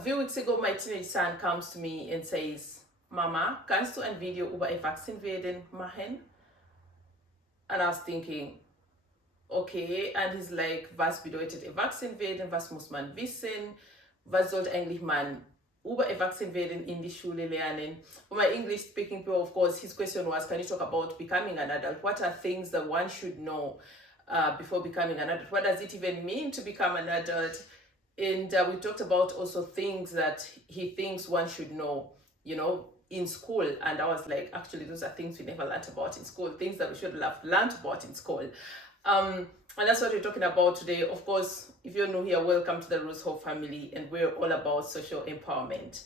A few weeks ago, my teenage son comes to me and says, Mama, kannst du ein Video über Erwachsenwerden machen? And I was thinking, okay. And he's like, was bedeutet Erwachsenwerden? Was muss man wissen? Was sollte eigentlich man über Erwachsenwerden in die Schule lernen? For my English speaking people, of course, his question was, can you talk about becoming an adult? What are things that one should know before becoming an adult? What does it even mean to become an adult? And we talked about also things that he thinks one should know, in school. And I was like, actually, those are things we never learned about in school, things that we should have learned about in school. And that's what we're talking about today. Of course, if you're new here, welcome to the Ruzhoff family, and we're all about social empowerment.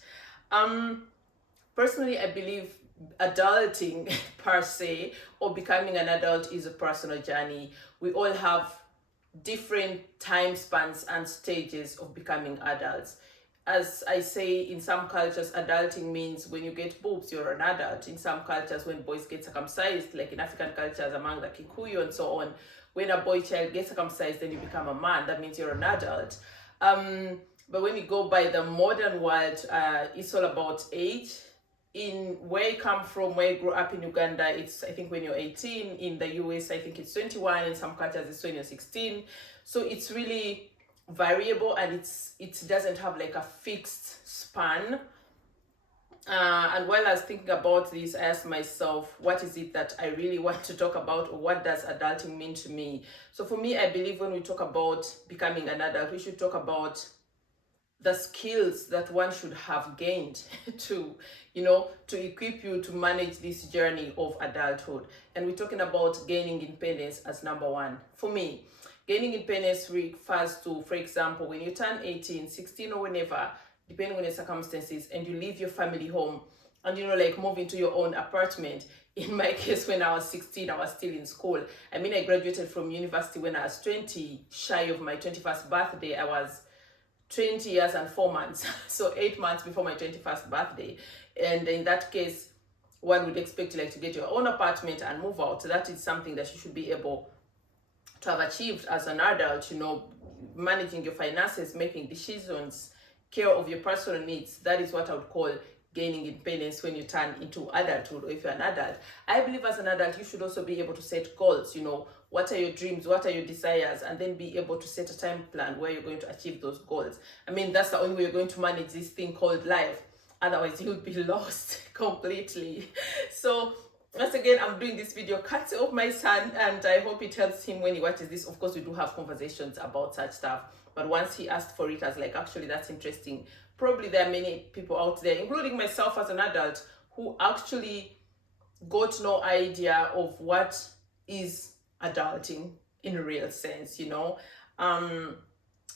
Personally, I believe adulting per se, or becoming an adult, is a personal journey. We all have different time spans and stages of becoming adults. As I say, in some cultures, adulting means when you get boobs, you're an adult. In some cultures, when boys get circumcised, like in African cultures among the Kikuyu and so on, when a boy child gets circumcised, then you become a man. That means you're an adult. But when we go by the modern world, it's all about age. In where you come from, where you grew up in Uganda, it's I think when you're 18. In the US, I think it's 21. In some cultures, it's when you're 16. So it's really variable, and it doesn't have like a fixed span. And while I was thinking about this, I asked myself, what is it that I really want to talk about, or what does adulting mean to me? So for me, I believe when we talk about becoming an adult, we should talk about the skills that one should have gained to equip you to manage this journey of adulthood. And we're talking about gaining independence as number one. For me, gaining independence refers to, for example, when you turn 18, 16, or whenever, depending on your circumstances, and you leave your family home and, like move into your own apartment. In my case, when I was 16, I was still in school. I mean, I graduated from university when I was 20, shy of my 21st birthday. I was 20 years and 4 months, so 8 months before my 21st birthday. And in that case, one would expect you to get your own apartment and move out. So that is something that you should be able to have achieved as an adult, managing your finances, making decisions, care of your personal needs. That is what I would call gaining independence when you turn into adulthood, or if you're an adult. I believe as an adult, you should also be able to set goals. What are your dreams? What are your desires? And then be able to set a time plan where you're going to achieve those goals. I mean, that's the only way you're going to manage this thing called life. Otherwise, you'll be lost completely. So once again, I'm doing this video courtesy of my son, and I hope it helps him when he watches this. Of course, we do have conversations about such stuff, but once he asked for it, I was like, actually, that's interesting. Probably there are many people out there, including myself as an adult, who actually got no idea of what is adulting in a real sense,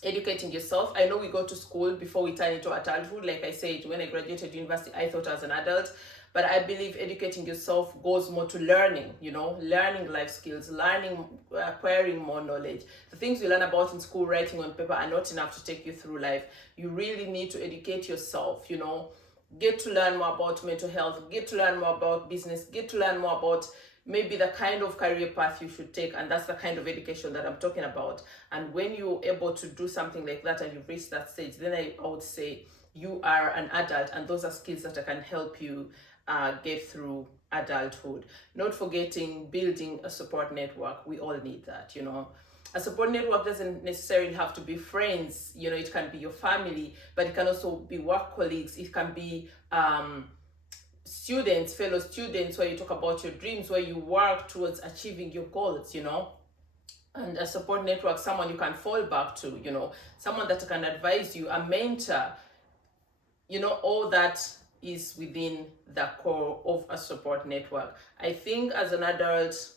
educating yourself. I know we go to school before we turn into adulthood. Like I said, when I graduated university, I thought I was an adult. But I believe educating yourself goes more to learning, learning life skills, acquiring more knowledge. The things you learn about in school, writing on paper, are not enough to take you through life. You really need to educate yourself, get to learn more about mental health, get to learn more about business, get to learn more about maybe the kind of career path you should take. And that's the kind of education that I'm talking about. And when you're able to do something like that and you've reached that stage, then I would say you are an adult, and those are skills that can help you get through adulthood. Not forgetting building a support network. We all need that, A support network doesn't necessarily have to be friends, it can be your family, but it can also be work colleagues. It can be students, fellow students, where you talk about your dreams, where you work towards achieving your goals, And a support network, someone you can fall back to, someone that can advise you, a mentor, all that is within the core of a support network. I think as an adult,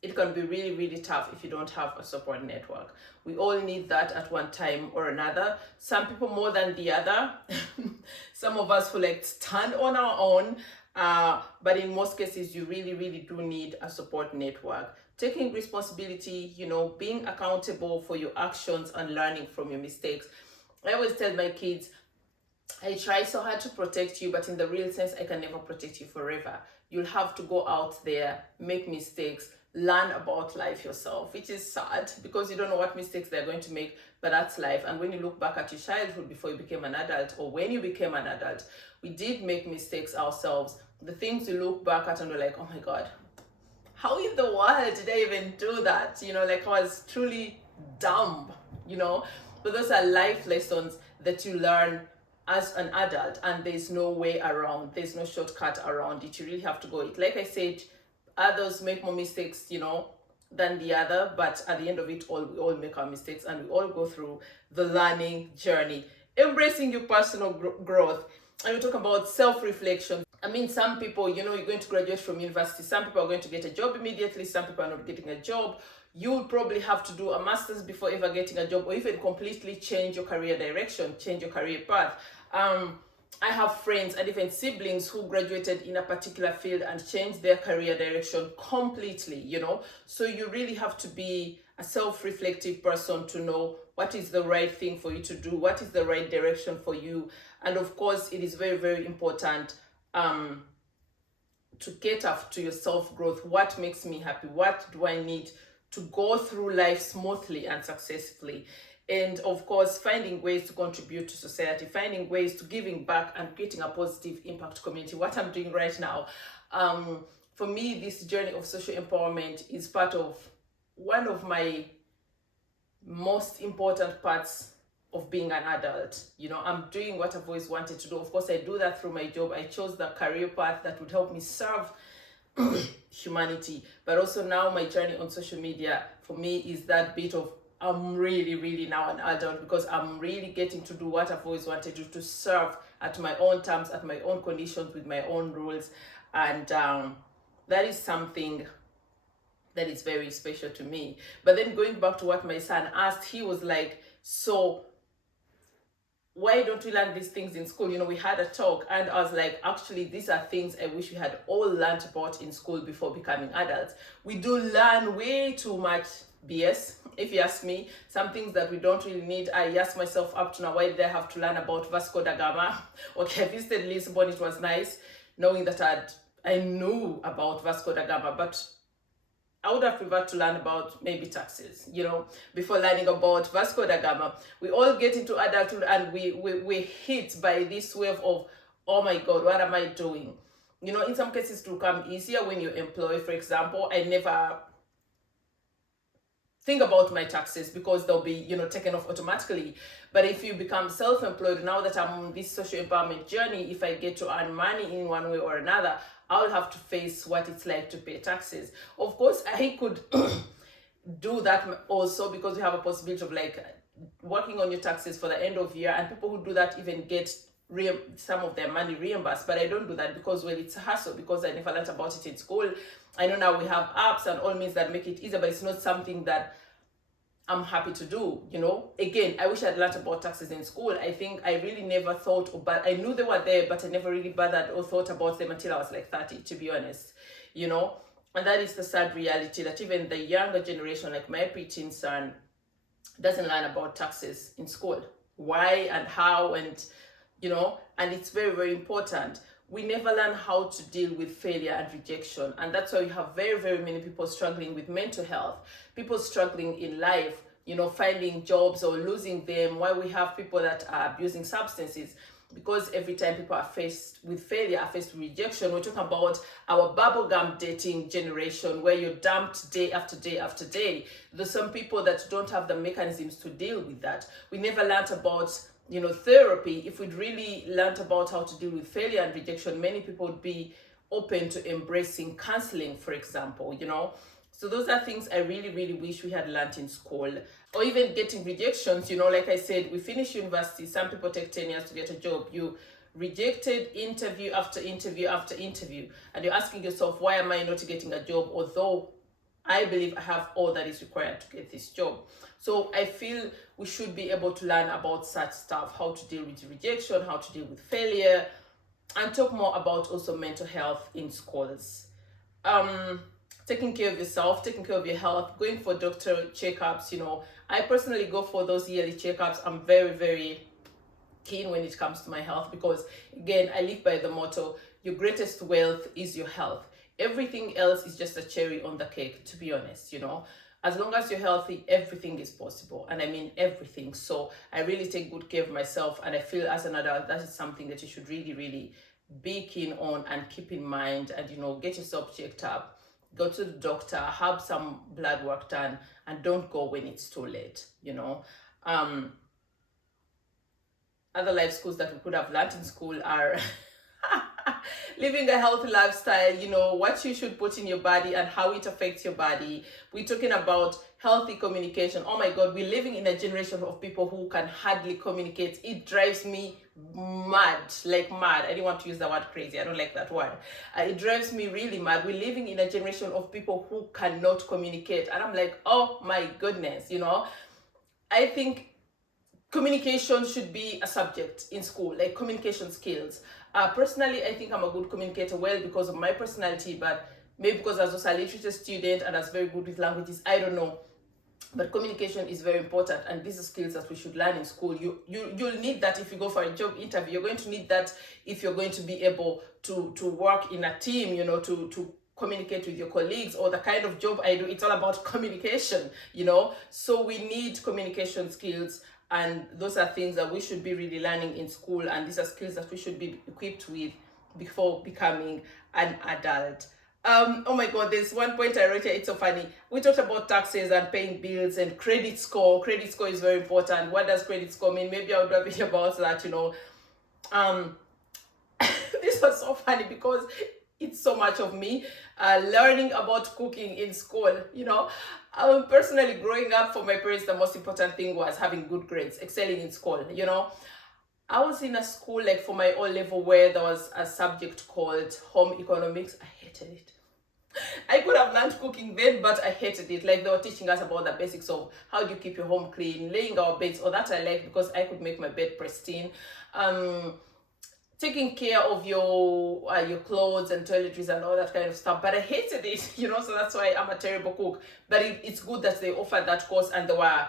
it can be really, really tough if you don't have a support network. We all need that at one time or another. Some people more than the other. Some of us who stand on our own. But in most cases, you really, really do need a support network. Taking responsibility, being accountable for your actions and learning from your mistakes. I always tell my kids, I try so hard to protect you, but in the real sense, I can never protect you forever. You'll have to go out there, make mistakes, learn about life yourself, which is sad because you don't know what mistakes they're going to make, but that's life. And when you look back at your childhood before you became an adult, or when you became an adult, we did make mistakes ourselves. The things you look back at and we're like, oh my God, how in the world did I even do that? You know, like I was truly dumb, you know. But those are life lessons that you learn as an adult, and there's no way around, there's no shortcut around it. You really have to go it. Like I said, others make more mistakes, you know, than the other, but at the end of it all, we all make our mistakes and we all go through the learning journey, embracing your personal growth. And we talk about self-reflection. I mean, some people, you know, you're going to graduate from university, some people are going to get a job immediately, some people are not getting a job. You'll probably have to do a master's before ever getting a job, or even completely change your career direction, change your career path. I have friends and even siblings who graduated in a particular field and changed their career direction completely, you know. So you really have to be a self-reflective person to know what is the right thing for you to do, what is the right direction for you. And of course, it is very, very important to cater to your self-growth. What makes me happy? What do I need to go through life smoothly and successfully? And of course, finding ways to contribute to society, finding ways to giving back and creating a positive impact community. What I'm doing right now, for me, this journey of social empowerment is part of one of my most important parts of being an adult. You know, I'm doing what I've always wanted to do. Of course, I do that through my job. I chose the career path that would help me serve humanity. But also now my journey on social media for me is that bit of I'm really, really now an adult, because I'm really getting to do what I've always wanted to serve at my own terms, at my own conditions, with my own rules. And that is something that is very special to me. But then going back to what my son asked, he was like, so why don't we learn these things in school? You know, we had a talk and I was like, actually, these are things I wish we had all learned about in school before becoming adults. We do learn way too much BS, if you ask me. Some things that we don't really need. I ask myself up to now, why did I have to learn about Vasco da Gama? Okay, I visited Lisbon, it was nice knowing that I knew about Vasco da Gama, but I would have preferred to learn about maybe taxes, you know, before learning about Vasco da Gama. We all get into adulthood and we're hit by this wave of, oh my God, what am I doing? You know, in some cases it will come easier when you're employed. For example, I never think about my taxes because they'll be, you know, taken off automatically. But if you become self-employed, now that I'm on this social empowerment journey, if I get to earn money in one way or another, I'll have to face what it's like to pay taxes. Of course, I could do that also, because we have a possibility of like working on your taxes for the end of year, and people who do that even get some of their money reimbursed. But I don't do that because, well, it's a hassle, because I never learned about it in school. I know now we have apps and all means that make it easier, but it's not something that I'm happy to do, you know. Again, I wish I'd learned about taxes in school. I think I really never thought about, I knew they were there, but I never really bothered or thought about them until I was like 30, to be honest, you know. And that is the sad reality, that even the younger generation, like my preteen son, doesn't learn about taxes in school. Why and how, and, you know, and it's very, very important. We never learn how to deal with failure and rejection. And that's why we have very, very many people struggling with mental health, people struggling in life, you know, finding jobs or losing them, why we have people that are abusing substances. Because every time people are faced with failure, are faced with rejection. We're talking about our bubblegum dating generation, where you're dumped day after day after day. There's some people that don't have the mechanisms to deal with that. We never learned about, you know, therapy. If we'd really learned about how to deal with failure and rejection, many people would be open to embracing counseling, for example, you know. So those are things I really, really wish we had learned in school. Or even getting rejections, you know, like I said, we finish university, some people take 10 years to get a job. You rejected interview after interview after interview, and you're asking yourself, why am I not getting a job, although I believe I have all that is required to get this job? So I feel we should be able to learn about such stuff, how to deal with rejection, how to deal with failure, and talk more about also mental health in schools. Taking care of yourself, taking care of your health, going for doctor checkups. You know, I personally go for those yearly checkups. I'm very, very keen when it comes to my health, because again, I live by the motto, your greatest wealth is your health. Everything else is just a cherry on the cake, to be honest, you know. As long as you're healthy, everything is possible. And I mean everything. So I really take good care of myself. And I feel as an adult, that is something that you should really, really be keen on and keep in mind. And, you know, get yourself checked up. Go to the doctor, have some blood work done, and don't go when it's too late, you know. Other life skills that we could have learned in school are living a healthy lifestyle, you know, what you should put in your body and how it affects your body. We're talking about healthy communication. Oh my God, we're living in a generation of people who can hardly communicate. It drives me mad, like mad. I didn't want to use the word crazy. I don't like that word. It drives me really mad. We're living in a generation of people who cannot communicate. And I'm like, oh my goodness, you know. I think communication should be a subject in school, like communication skills. Personally, I think I'm a good communicator, well, because of my personality, but maybe because I was a literature student and I was very good with languages, I don't know. But communication is very important, and these are skills that we should learn in school. You'll need that if you go for a job interview. You're going to need that if you're going to be able to work in a team, you know, to communicate with your colleagues, or the kind of job I do, it's all about communication, you know. So we need communication skills. And those are things that we should be really learning in school. And these are skills that we should be equipped with before becoming an adult. Oh my God, there's one point I wrote here, it's so funny. We talked about taxes and paying bills and credit score. Credit score is very important. What does credit score mean? Maybe I'll do a video about that, you know. This was so funny because it's so much of me learning about cooking in school, you know. Personally, growing up, for my parents, the most important thing was having good grades, excelling in school, you know. I was in a school, like for my O-level, where there was a subject called home economics. I hated it. I could have learned cooking then, but I hated it. Like, they were teaching us about the basics of how do you keep your home clean, laying our beds. Oh, that I liked because I could make my bed pristine. Taking care of your clothes and toiletries and all that kind of stuff, but I hated it, you know. So that's why I'm a terrible cook. But it's good that they offered that course, and there were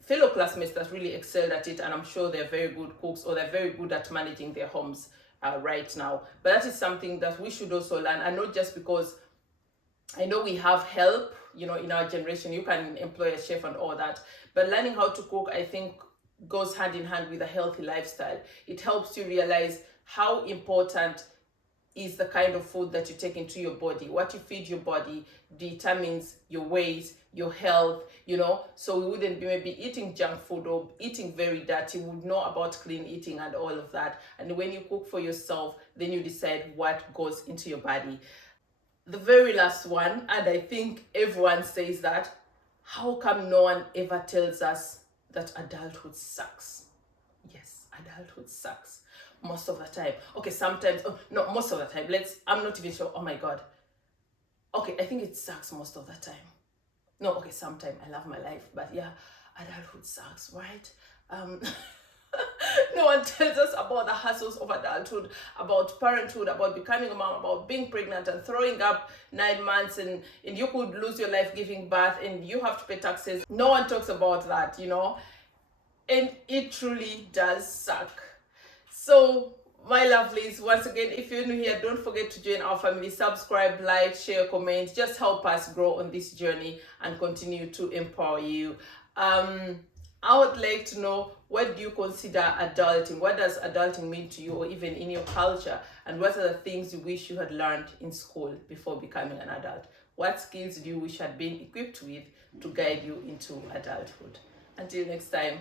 fellow classmates that really excelled at it, and I'm sure they're very good cooks, or they're very good at managing their homes right now. But that is something that we should also learn, and not just because I know we have help, you know, in our generation. You can employ a chef and all that, but learning how to cook, I think, goes hand in hand with a healthy lifestyle. It helps you realize how important is the kind of food that you take into your body. What you feed your body determines your weight, your health, you know. So we wouldn't be maybe eating junk food or eating very dirty. We would know about clean eating and all of that. And when you cook for yourself, then you decide what goes into your body. The very last one, and I think everyone says that, how come no one ever tells us that adulthood sucks? Yes, adulthood sucks. Most of the time. Okay, sometimes, oh, no, most of the time. I'm not even sure. Oh my God. Okay, I think it sucks most of the time. No, okay, sometimes. I love my life, but yeah, adulthood sucks, right? No one tells us about the hassles of adulthood, about parenthood, about becoming a mom, about being pregnant and throwing up 9 months, and you could lose your life giving birth, and you have to pay taxes. No one talks about that, you know, and it truly does suck. So, my lovelies, once again, if you're new here, don't forget to join our family. Subscribe, like, share, comment. Just help us grow on this journey and continue to empower you. I would like to know, what do you consider adulting? What does adulting mean to you, or even in your culture? And what are the things you wish you had learned in school before becoming an adult? What skills do you wish had been equipped with to guide you into adulthood? Until next time.